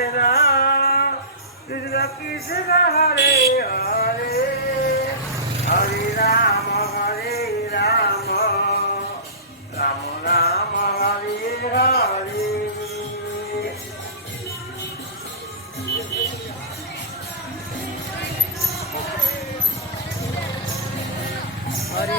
কৃষ্ণ কৃষ্ণ কৃষ্ণ হরে হরে। হরে রাম হরে রাম। রাম রাম হরে হরে। হরে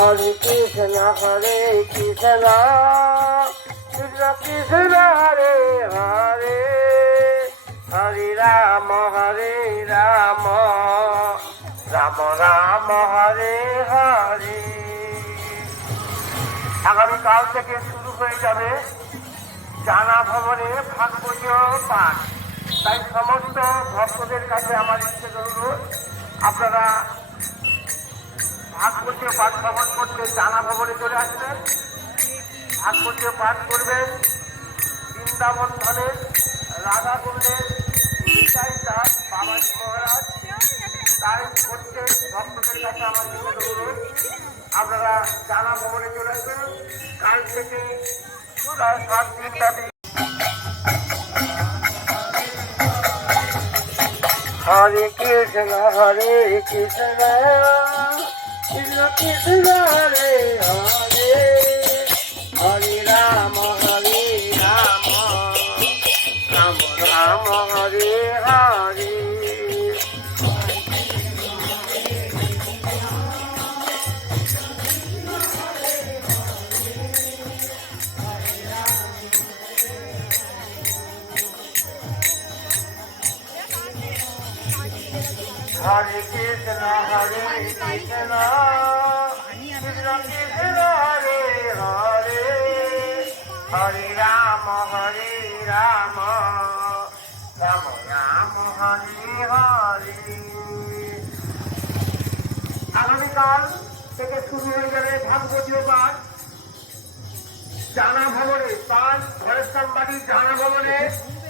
হরে কৃষ্ণ হরে কৃষ্ণ। কৃষ্ণ কৃষ্ণ, হরে হরে। হরে রাম হরে রাম। রাম রাম, হরে হরে। আগামীকাল থেকে শুরু হয়ে যাবে জানা ভবনে ভাগবতীয় পাঠ। তাই সমস্ত ভক্তদের কাছে আমার ইচ্ছে অনুরোধ, আপনারা ভাগবতীয় পাঠ শ্রবণ করতে জানা ভবনে চলে আসবেন ভাগবতীয় পাঠ করবেন বৃন্দাবন ধানের রাধা কুণ্ডের নিতাই দাস বাবাজি মহারাজ। তাই প্রত্যেক ভক্তদের কাছে আমার নিকট অনুরোধ। আপনারা জানা ভবনে চলে আসবেন কাল থেকে সাত দিন ব্যাপী হরে কৃষ্ণ হরে কৃষ্ণ। কৃষ্ণ কৃষ্ণ হরে হরে কৃষ্ণ হরে কৃষ্ণ কৃষ্ণ কৃষ্ণ হরে হরে হরে রাম হরে রাম রাম রাম হরে হরে আগামীকাল থেকে শুরু হয়ে যাবে ভাগবতীয় পাঠ। জানা ভবনে পান ঘরেস্থানবাড়ি জানা ভবনে।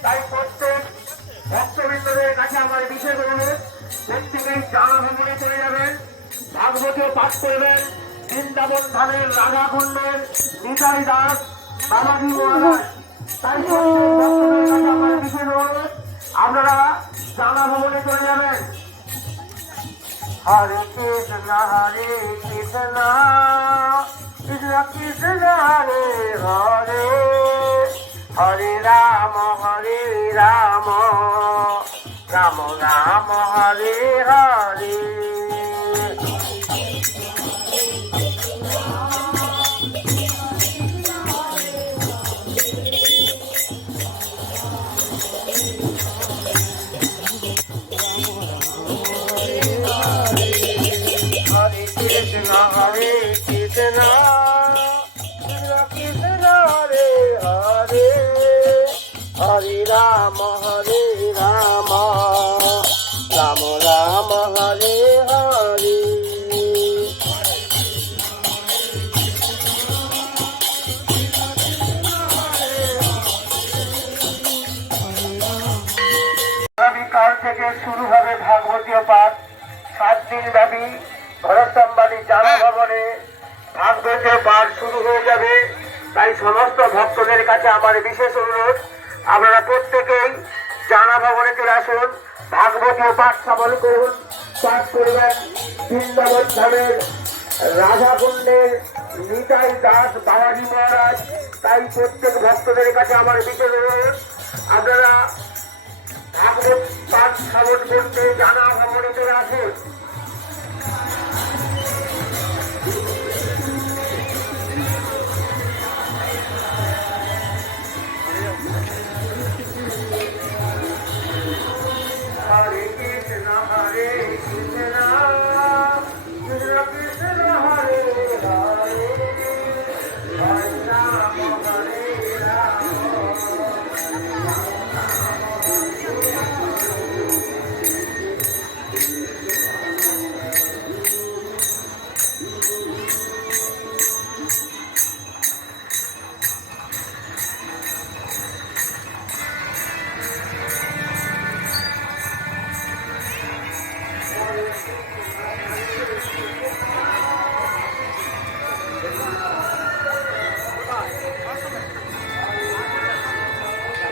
তাই প্রত্যেক ভক্তবৃন্দদের কাছে আমার বিশেষ অনুরোধ প্রত্যেকেই জানা ভবনে চলে যাবেন ভাগবতীয় পাঠ করবেন, বৃন্দাবন ধানের রাধাকুণ্ডের নিতাই দাস, বাবাজি মহারাজ। তাই আমার বিশেষ অনুরোধ আপনারা জানা ভবনে চলে যাবেন। হরে কৃষ্ণ হরে কৃষ্ণ কৃষ্ণ কৃষ্ণ, হরে হরে। রাম রাম রাম হরে হরে। হরে কৃষ্ণ হরে কৃষ্ণ। রাম হরে রাম রাম রাম হরে হরে আগামীকাল থেকে শুরু হবে ভাগবতীয় পাঠ। সাত দিন ব্যাপী ভরতম্বাড়ি জানা ভবনে ভাগবতীয় পাঠ শুরু হয়ে যাবে। তাই সমস্ত ভক্তদের কাছে আমার বিশেষ অনুরোধ, আপনারা প্রত্যেকেই জানা ভবনে চলে আসুন, ভাগবতীয় পাঠ শ্রবণ করুন, পাঠ করবেন বৃন্দাবন ধামের রাধাকুণ্ডের নিতাই দাস বাবাজি মহারাজ। তাই প্রত্যেক ভক্তদের কাছে আমার বিশেষ অনুরোধ, আপনারা ভাগবত পাঠ শ্রবণ করতে জানা ভবনে চলে আসুন। Thank you.